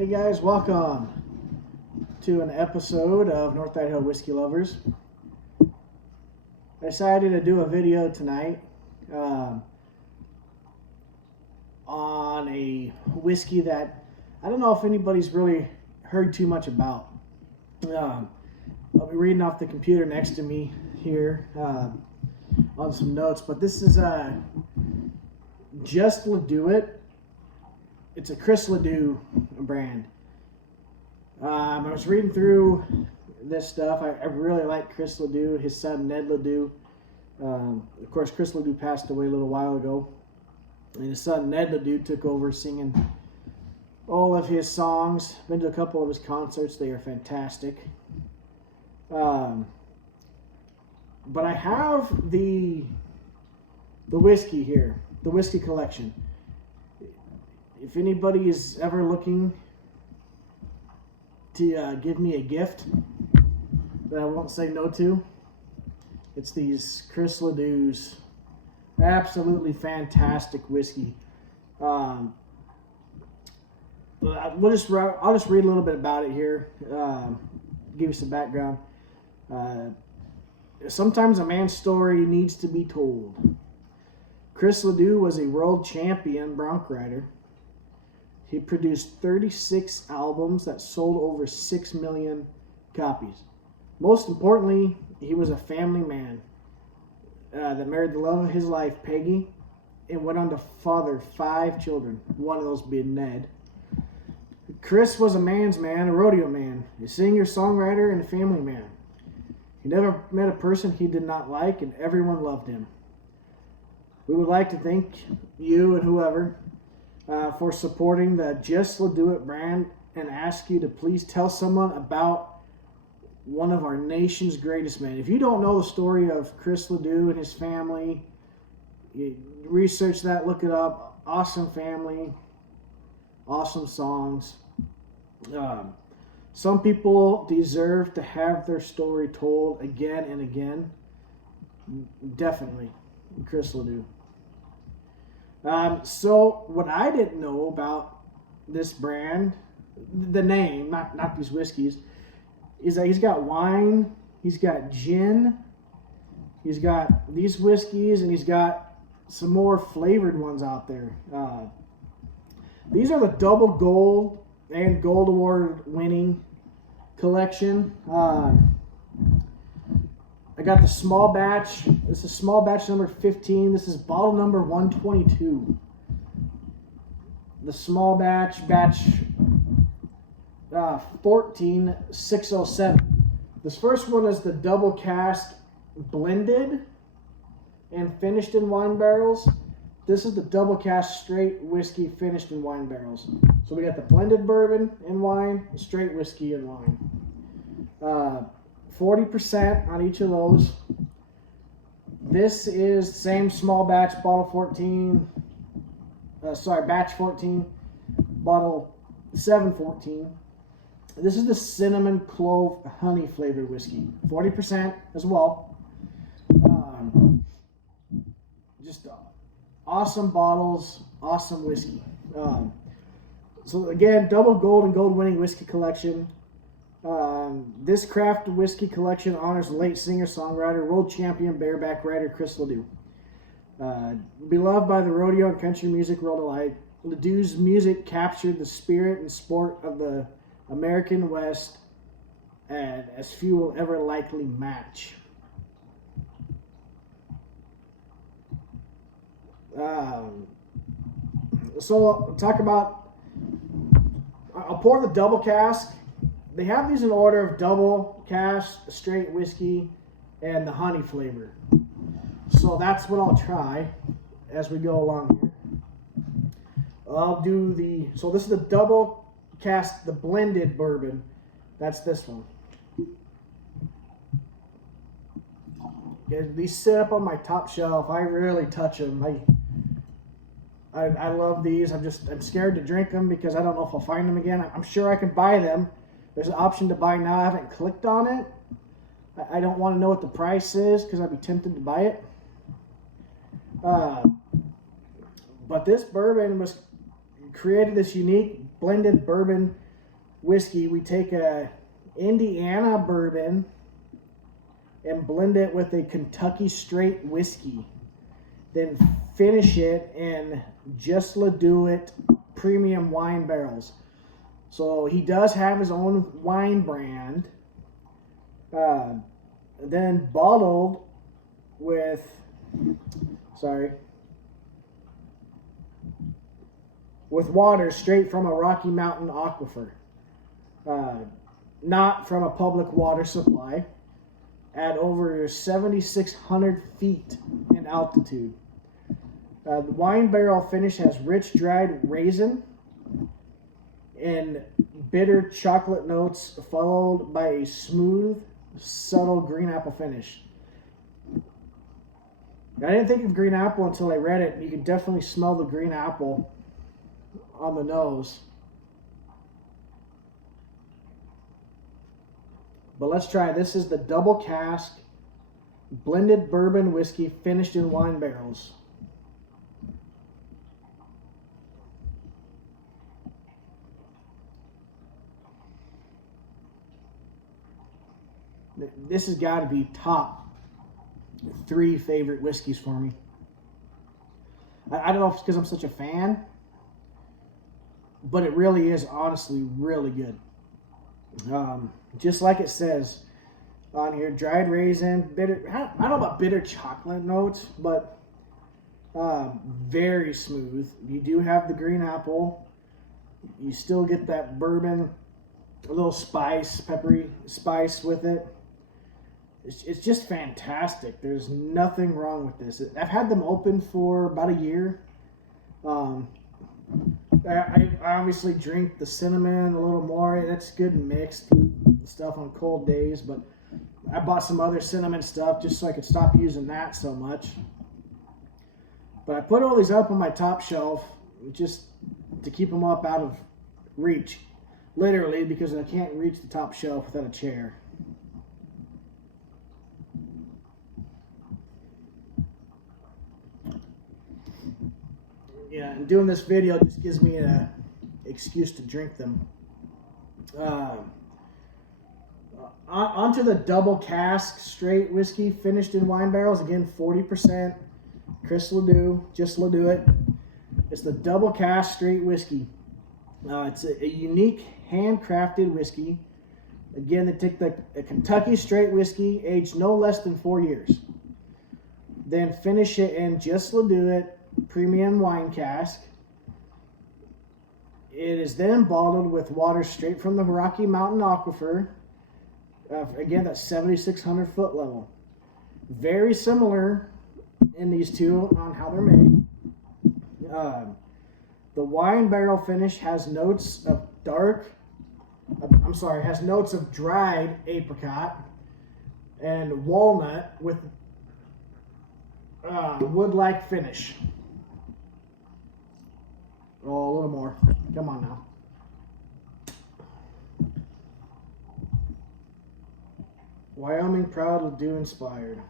Hey guys, welcome to an episode of North Idaho Whiskey Lovers. I decided to do a video tonight on a whiskey that I don't know if anybody's really heard too much about. I'll be reading off the computer next to me here on some notes, but this is Just LeDoux. It's a Chris LeDoux brand. I was reading through this stuff. I really like Chris LeDoux, his son Ned LeDoux. Of course, Chris LeDoux passed away a little while ago, and his son Ned LeDoux took over singing all of his songs. Been to a couple of his concerts. They are fantastic. But I have the whiskey here, the whiskey collection. If anybody is ever looking to give me a gift that I won't say no to, it's these Chris LeDoux's absolutely fantastic whiskey. I'll just read a little bit about it here, give you some background. Sometimes a man's story needs to be told. Chris LeDoux was a world champion bronc rider. He produced 36 albums that sold over 6 million copies. Most importantly, he was a family man that married the love of his life, Peggy, and went on to father 5 children, one of those being Ned. Chris was a man's man, a rodeo man, a singer, songwriter, and a family man. He never met a person he did not like, and everyone loved him. We would like to thank you and whoever for supporting the Just LeDoux brand and ask you to please tell someone about one of our nation's greatest men. If you don't know the story of Chris LeDoux and his family, research that, look it up. Awesome family, awesome songs. Some people deserve to have their story told again and again. Definitely Chris LeDoux. So what I didn't know about this brand, the name, not these whiskeys, is that he's got wine, he's got gin, he's got these whiskeys, and he's got some more flavored ones out there. These are the double gold and gold award winning collection. I got the small batch. This is small batch number 15. This is bottle number 122. The small batch 14607. This first one is the double cask blended and finished in wine barrels. This is the double cask straight whiskey finished in wine barrels. So we got the blended bourbon and wine, the straight whiskey and wine. 40% on each of those. This is the same small batch, batch 14, bottle 714. This is the cinnamon clove honey flavored whiskey, 40% as well. Just awesome bottles, awesome whiskey. So again, double gold and gold winning whiskey collection. This craft whiskey collection honors the late singer-songwriter, world champion bareback rider Chris LeDoux. Beloved by the rodeo and country music world alike, LeDoux's music captured the spirit and sport of the American West as few will ever likely match. So talk about, I'll pour the double cask. They have these in order of double cask, straight whiskey, and the honey flavor. So that's what I'll try as we go along here. I'll do so this is the double cask, the blended bourbon. That's this one. These sit up on my top shelf. I really touch them. I love these. I'm scared to drink them because I don't know if I'll find them again. I'm sure I can buy them. There's an option to buy now. I haven't clicked on it. I don't want to know what the price is because I'd be tempted to buy it. But this bourbon was created, this unique blended bourbon whiskey, we take a Indiana bourbon and blend it with a Kentucky straight whiskey. Then finish it in Just LeDoux It premium wine barrels. So he does have his own wine brand. Then bottled with, with water straight from a Rocky Mountain aquifer. Not from a public water supply. At over 7,600 feet in altitude. The wine barrel finish has rich dried raisin and bitter chocolate notes, followed by a smooth, subtle green apple finish. I didn't think of green apple until I read it. You can definitely smell the green apple on the nose. But let's try. This is the double cask blended bourbon whiskey finished in wine barrels. This has got to be top 3 favorite whiskeys for me. I don't know if it's because I'm such a fan, but it really is honestly really good. Just like it says on here, dried raisin, bitter. I don't know about bitter chocolate notes, but very smooth. You do have the green apple. You still get that bourbon, a little spice, peppery spice with it. It's just fantastic. There's nothing wrong with this. I've had them open for about a year. I obviously drink the cinnamon a little more. That's good mixed with stuff on cold days, but I bought some other cinnamon stuff just so I could stop using that so much. But I put all these up on my top shelf just to keep them up out of reach. Literally, because I can't reach the top shelf without a chair. Yeah, and doing this video just gives me an excuse to drink them. Onto the double cask straight whiskey finished in wine barrels. Again, 40%. Chris LeDoux, Just LeDoux It. It's the double cask straight whiskey. It's a unique handcrafted whiskey. Again, they take a Kentucky straight whiskey, aged no less than 4 years. Then finish it in Just LeDoux It premium wine cask. It is then bottled with water straight from the Rocky Mountain aquifer. Again, that's 7,600 foot level. Very similar in these two on how they're made. The wine barrel finish has notes of has notes of dried apricot and walnut with wood-like finish. Oh, a little more. Come on now. Wyoming proud LeDoux inspired.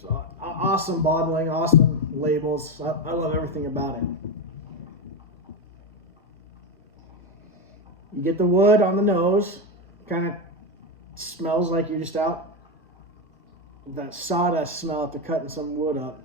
So, awesome bottling, awesome labels. I love everything about it. You get the wood on the nose. Kind of smells like you're just out. That sawdust smell after cutting some wood up.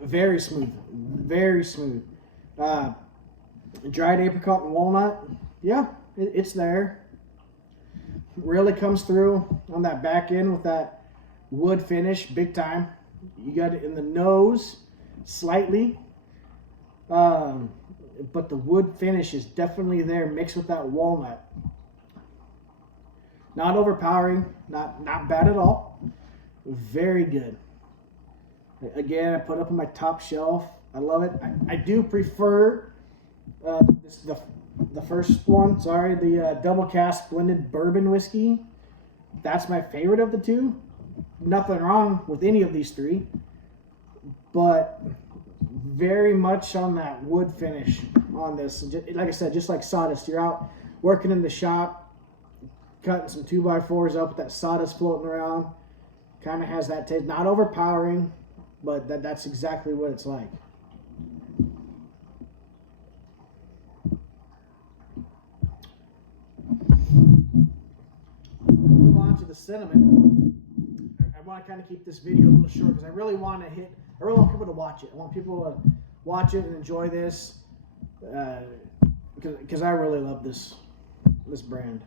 Very smooth, very smooth. Dried apricot and walnut, yeah, it's there. Really comes through on that back end with that wood finish, big time. You got it in the nose, slightly, but the wood finish is definitely there, mixed with that walnut. Not overpowering, not bad at all. Very good. Again, I put up on my top shelf. I love it. I do prefer the first one. Sorry, the double cask blended bourbon whiskey. That's my favorite of the two. Nothing wrong with any of these three, but very much on that wood finish on this. Like I said, just like sawdust. You're out working in the shop, cutting some 2x4s up with that sawdust floating around. Kind of has that taste. Not overpowering, but that's exactly what it's like. Move on to the cinnamon. I want to kind of keep this video a little short because I really want people to watch it. I want people to watch it and enjoy this because I really love this brand.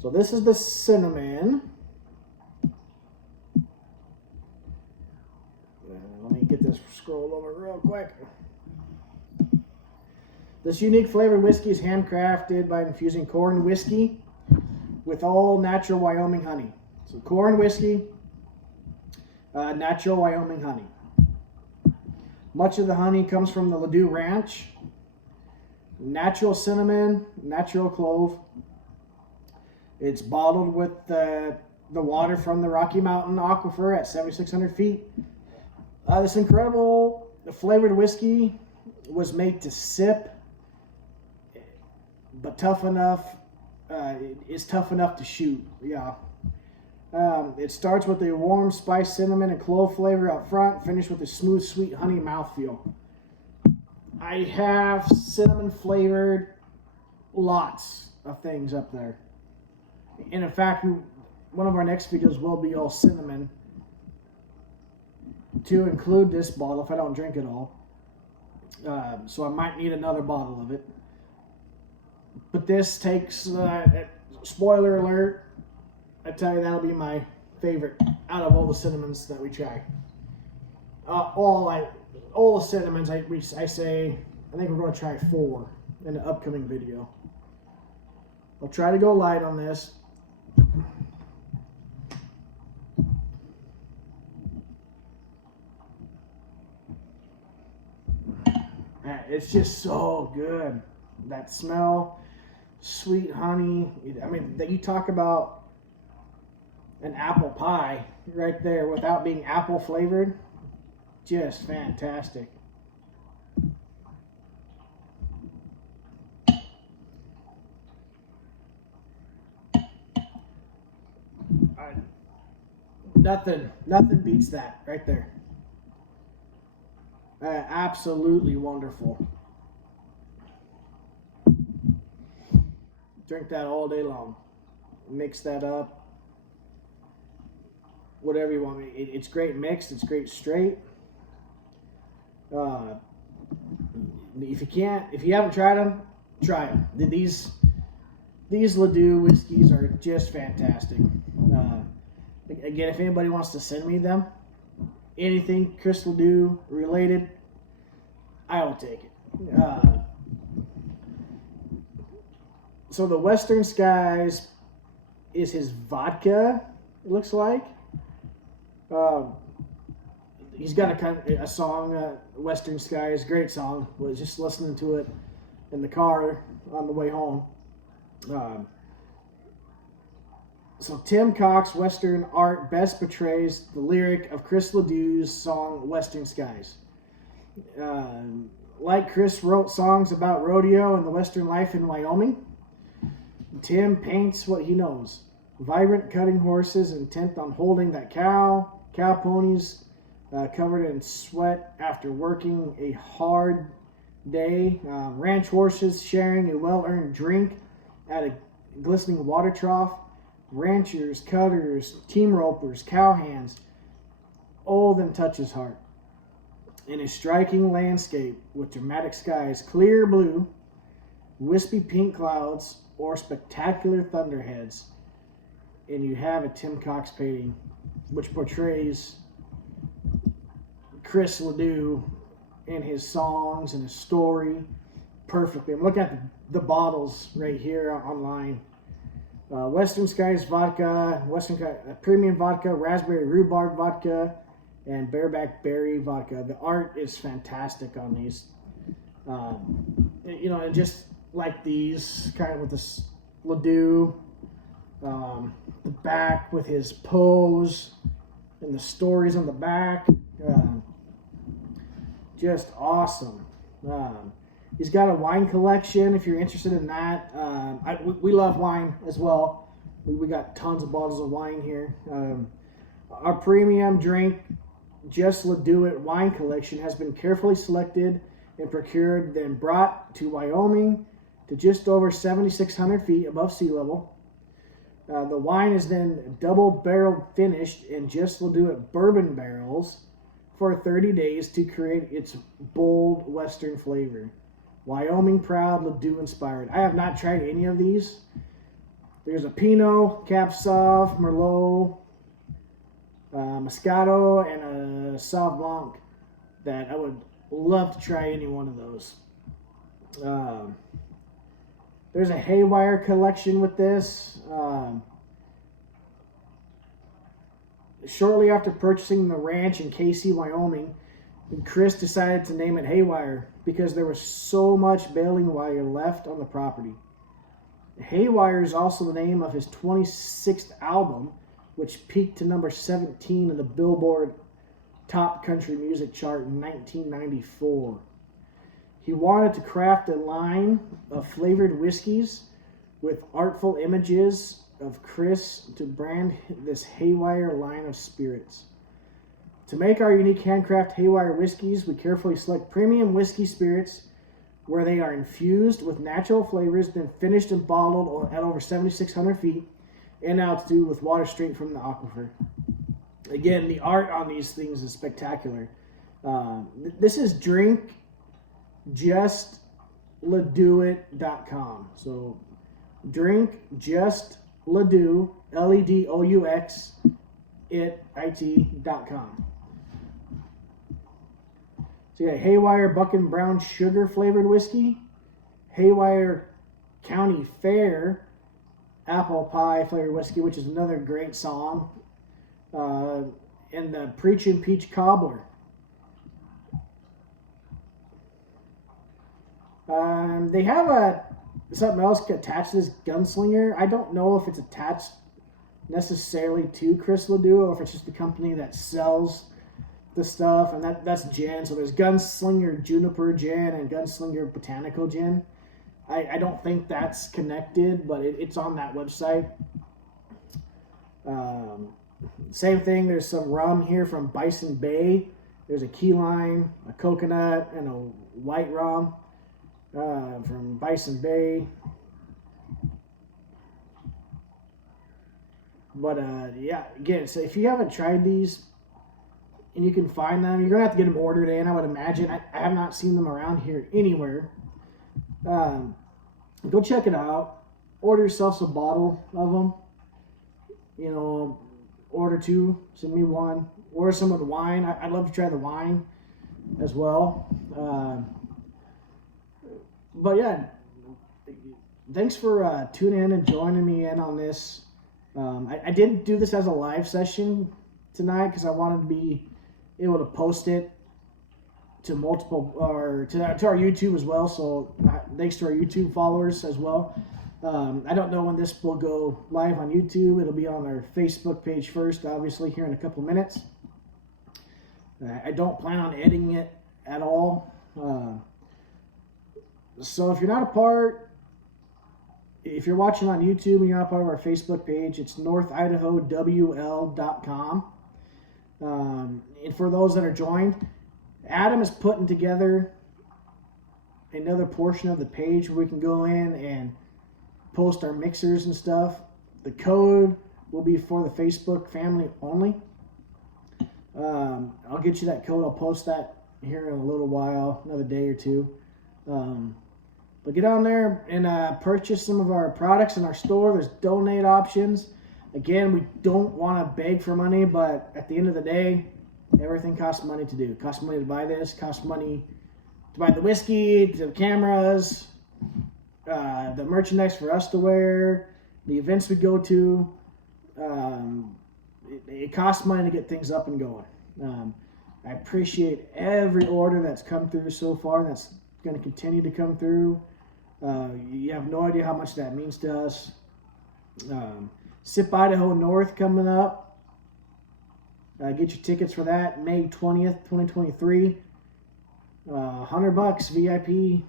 So this is the cinnamon. Let me get this scrolled over real quick. This unique flavored whiskey is handcrafted by infusing corn whiskey with all natural Wyoming honey. So corn whiskey, natural Wyoming honey. Much of the honey comes from the LeDoux Ranch. Natural cinnamon, natural clove. It's bottled with the water from the Rocky Mountain aquifer at 7,600 feet. This incredible flavored whiskey was made to sip, but tough enough. It's tough enough to shoot. Yeah. It starts with a warm spiced cinnamon and clove flavor up front, finished with a smooth, sweet honey mouthfeel. I have cinnamon flavored lots of things up there. And in fact, one of our next videos will be all cinnamon to include this bottle if I don't drink it all. So I might need another bottle of it. But this takes, spoiler alert, I tell you that'll be my favorite out of all the cinnamons that we try. All the cinnamons, I think we're going to try 4 in the upcoming video. I'll try to go light on this. It's just so good. That smell, sweet honey. I mean, that you talk about an apple pie right there without being apple flavored. Just fantastic. Nothing beats that right there. Absolutely wonderful. Drink that all day long. Mix that up. Whatever you want. It's great mixed. It's great straight. If you haven't tried them, try them. These LeDoux whiskeys are just fantastic. Again, if anybody wants to send me them, anything Chris LeDoux related, I will take it. So the Western Skies is his vodka, it looks like. He's got a song, Western Skies, great song. Was just listening to it in the car on the way home. So Tim Cox Western art best portrays the lyric of Chris LeDoux's song Western Skies. Like Chris wrote songs about rodeo and the Western life in Wyoming, Tim paints what he knows. Vibrant cutting horses intent on holding that cow ponies covered in sweat after working a hard day, ranch horses sharing a well-earned drink at a glistening water trough, ranchers, cutters, team ropers, cowhands, all of them touch his heart. In a striking landscape with dramatic skies, clear blue, wispy pink clouds, or spectacular thunderheads, and you have a Tim Cox painting which portrays Chris LeDoux and his songs and his story perfectly. I'm looking at the bottles right here online. Western Skies vodka, premium vodka, raspberry rhubarb vodka, and bareback berry vodka. The art is fantastic on these. And just like these, kind of with this LeDoux, the back with his pose, and the stories on the back. Just awesome. He's got a wine collection if you're interested in that. We love wine as well. We got tons of bottles of wine here. Our premium drink, Just LeDoux It wine collection, has been carefully selected and procured, then brought to Wyoming to just over 7,600 feet above sea level. The wine is then double barrel finished in Just LeDoux It bourbon barrels for 30 days to create its bold Western flavor. Wyoming proud, LeDoux inspired. I have not tried any of these. There's a Pinot, Cab Sauv, Merlot, Moscato, and a Sauv Blanc that I would love to try any one of those. There's a Haywire collection with this. Shortly after purchasing the ranch in Casey, Wyoming, Chris decided to name it Haywire because there was so much baling wire left on the property. Haywire is also the name of his 26th album, which peaked to number 17 in the Billboard Top Country Music chart in 1994. He wanted to craft a line of flavored whiskeys with artful images of Chris to brand this Haywire line of spirits. To make our unique handcraft Haywire whiskeys, we carefully select premium whiskey spirits where they are infused with natural flavors, then finished and bottled at over 7,600 feet in altitude with water straight from the aquifer. Again, the art on these things is spectacular. This is drinkjustledouxit.com. So drinkjustledou, LEDOUX, it.com. So you got Haywire Buck and Brown Sugar flavored whiskey, Haywire County Fair Apple Pie flavored whiskey, which is another great song, and the Preachin' Peach Cobbler. They have something else attached to this Gunslinger. I don't know if it's attached necessarily to Chris LeDoux or if it's just the company that sells the stuff, and that's gin. So there's Gunslinger Juniper Gin and Gunslinger Botanical Gin. I don't think that's connected, but it's on that website. Same thing, there's some rum here from Bison Bay. There's a key lime, a coconut, and a white rum from Bison Bay. But yeah, again, so if you haven't tried these and you can find them, you're going to have to get them ordered in, I would imagine. I have not seen them around here anywhere. Go check it out. Order yourself a bottle of them. You know, order two, send me one. Order some of the wine. I'd love to try the wine as well. But yeah, thanks for tuning in and joining me in on this. I didn't do this as a live session tonight because I wanted to be able to post it to multiple, or to our YouTube as well. So thanks to our YouTube followers as well. I don't know when this will go live on YouTube. It'll be on our Facebook page first, obviously, here in a couple minutes. I don't plan on editing it at all. So if you're not a part, if you're watching on YouTube and you're not part of our Facebook page, it's northidahowl.com. And for those that are joined, Adam is putting together another portion of the page where we can go in and post our mixers and stuff. The code will be for the Facebook family only. I'll get you that code. I'll post that here in a little while, another day or two. But get on there and purchase some of our products in our store. There's donate options. Again, we don't want to beg for money, but at the end of the day, everything costs money to do. It costs money to buy this, costs money to buy the whiskey, the cameras, the merchandise for us to wear, the events we go to. It costs money to get things up and going. I appreciate every order that's come through so far, and that's going to continue to come through. You have no idea how much that means to us. SIP Idaho North coming up Get your tickets for that May 20th, 2023. $100 VIP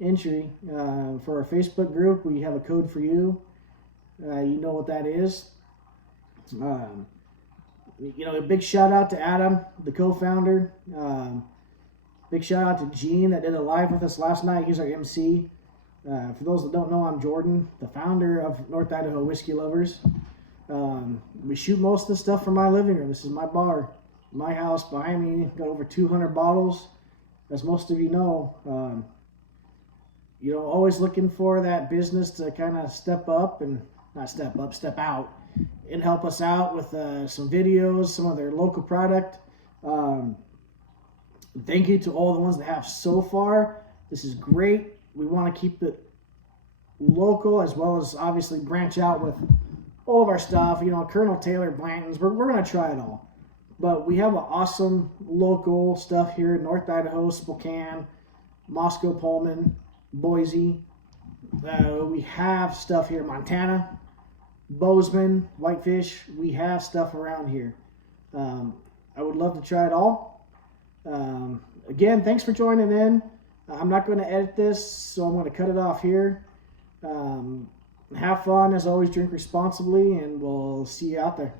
entry. For our Facebook group, we have a code for you. You know what that is. A big shout out to Adam, the co-founder. Big shout out to Gene that did a live with us last night. He's our MC. For those that don't know, I'm Jordan, the founder of North Idaho Whiskey Lovers. We shoot most of the stuff from my living room. This is my bar, my house. Behind me, got over 200 bottles. As most of you know, always looking for that business to kind of step out and help us out with some videos, some of their local product. Thank you to all the ones that have so far. This is great. We want to keep it local as well as obviously branch out with all of our stuff. Colonel Taylor, Blanton's. We're going to try it all. But we have an awesome local stuff here in North Idaho, Spokane, Moscow, Pullman, Boise. We have stuff here in Montana, Bozeman, Whitefish. We have stuff around here. I would love to try it all. Again, thanks for joining in. I'm not going to edit this, so I'm going to cut it off here. Have fun, as always, drink responsibly, and we'll see you out there.